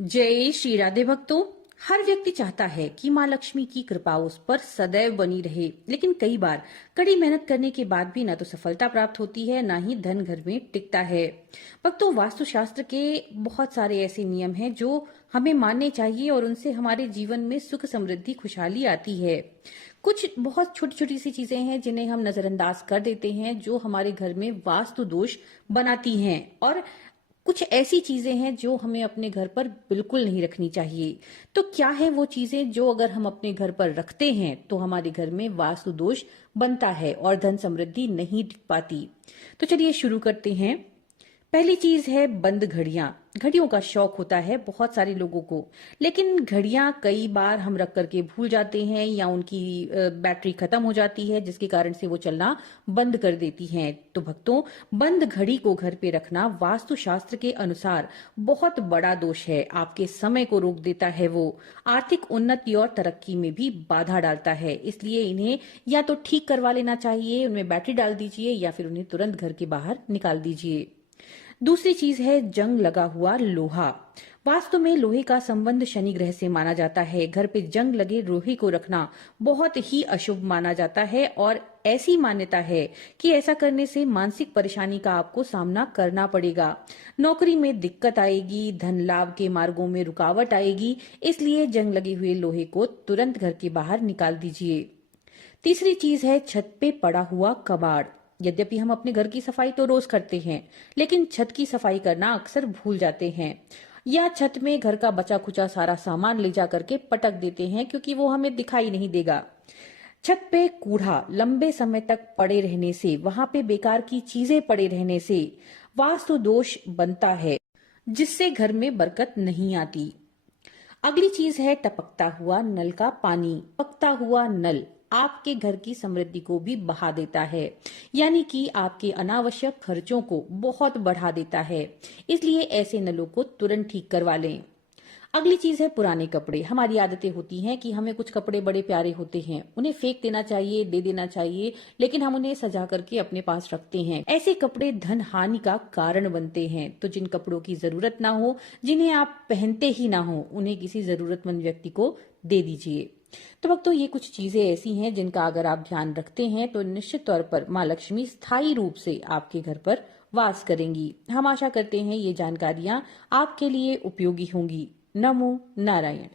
जय श्री राधे भक्तों। हर व्यक्ति चाहता है कि माँ लक्ष्मी की कृपा उस पर सदैव बनी रहे, लेकिन कई बार कड़ी मेहनत करने के बाद भी न तो सफलता प्राप्त होती है, न ही धन घर में टिकता है। भक्तों, वास्तुशास्त्र के बहुत सारे ऐसे नियम हैं जो हमें मानने चाहिए और उनसे हमारे जीवन में सुख समृद्धि खुशहाली आती है। कुछ बहुत छोटी छोटी सी चीजें हैं जिन्हें हम नजरअंदाज कर देते हैं, जो हमारे घर में वास्तु दोष बनाती हैं, और कुछ ऐसी चीजें हैं जो हमें अपने घर पर बिल्कुल नहीं रखनी चाहिए। तो क्या है वो चीजें जो अगर हम अपने घर पर रखते हैं तो हमारे घर में वास्तु दोष बनता है और धन समृद्धि नहीं टिक पाती। तो चलिए शुरू करते हैं। पहली चीज है बंद घड़ियां। घड़ियों का शौक होता है बहुत सारे लोगों को, लेकिन घड़ियां कई बार हम रख करके भूल जाते हैं या उनकी बैटरी खत्म हो जाती है, जिसके कारण से वो चलना बंद कर देती हैं। तो भक्तों, बंद घड़ी को घर पे रखना वास्तुशास्त्र के अनुसार बहुत बड़ा दोष है। आपके समय को रोक देता है, वो आर्थिक उन्नति और तरक्की में भी बाधा डालता है। इसलिए इन्हें या तो ठीक करवा लेना चाहिए, उनमें बैटरी डाल दीजिए, या फिर उन्हें तुरंत घर के बाहर निकाल दीजिए। दूसरी चीज है जंग लगा हुआ लोहा। वास्तु में लोहे का संबंध शनि ग्रह से माना जाता है। घर पे जंग लगे लोहे को रखना बहुत ही अशुभ माना जाता है, और ऐसी मान्यता है कि ऐसा करने से मानसिक परेशानी का आपको सामना करना पड़ेगा। नौकरी में दिक्कत आएगी, धन लाभ के मार्गों में रुकावट आएगी। इसलिए जंग लगे हुए लोहे को तुरंत घर के बाहर निकाल दीजिए। तीसरी चीज है छत पे पड़ा हुआ कबाड़। यद्यपि हम अपने घर की सफाई तो रोज करते हैं, लेकिन छत की सफाई करना अक्सर भूल जाते हैं, या छत में घर का बचा खुचा सारा सामान ले जा करके पटक देते हैं, क्योंकि वो हमें दिखाई नहीं देगा। छत पे कूड़ा लंबे समय तक पड़े रहने से, वहां पे बेकार की चीजें पड़े रहने से वास्तु दोष बनता है, जिससे घर में बरकत नहीं आती। अगली चीज है टपकता हुआ नल का पानी। टपकता हुआ नल आपके घर की समृद्धि को भी बहा देता है, यानी कि आपके अनावश्यक खर्चों को बहुत बढ़ा देता है। इसलिए ऐसे नलों को तुरंत ठीक करवा लें। अगली चीज है पुराने कपड़े। हमारी आदतें होती हैं कि हमें कुछ कपड़े बड़े प्यारे होते हैं, उन्हें फेंक देना चाहिए, दे देना चाहिए, लेकिन हम उन्हें सजा करके अपने पास रखते हैं। ऐसे कपड़े धन हानि का कारण बनते हैं। तो जिन कपड़ों की जरूरत ना हो, जिन्हें आप पहनते ही ना हो, उन्हें किसी जरूरतमंद व्यक्ति को दे दीजिए। तो भक्तों, ये कुछ चीजें ऐसी हैं जिनका अगर आप ध्यान रखते हैं तो निश्चित तौर पर माँ लक्ष्मी स्थायी रूप से आपके घर पर वास करेंगी। हम आशा करते हैं ये जानकारियां आपके लिए उपयोगी होंगी। नमो नारायण।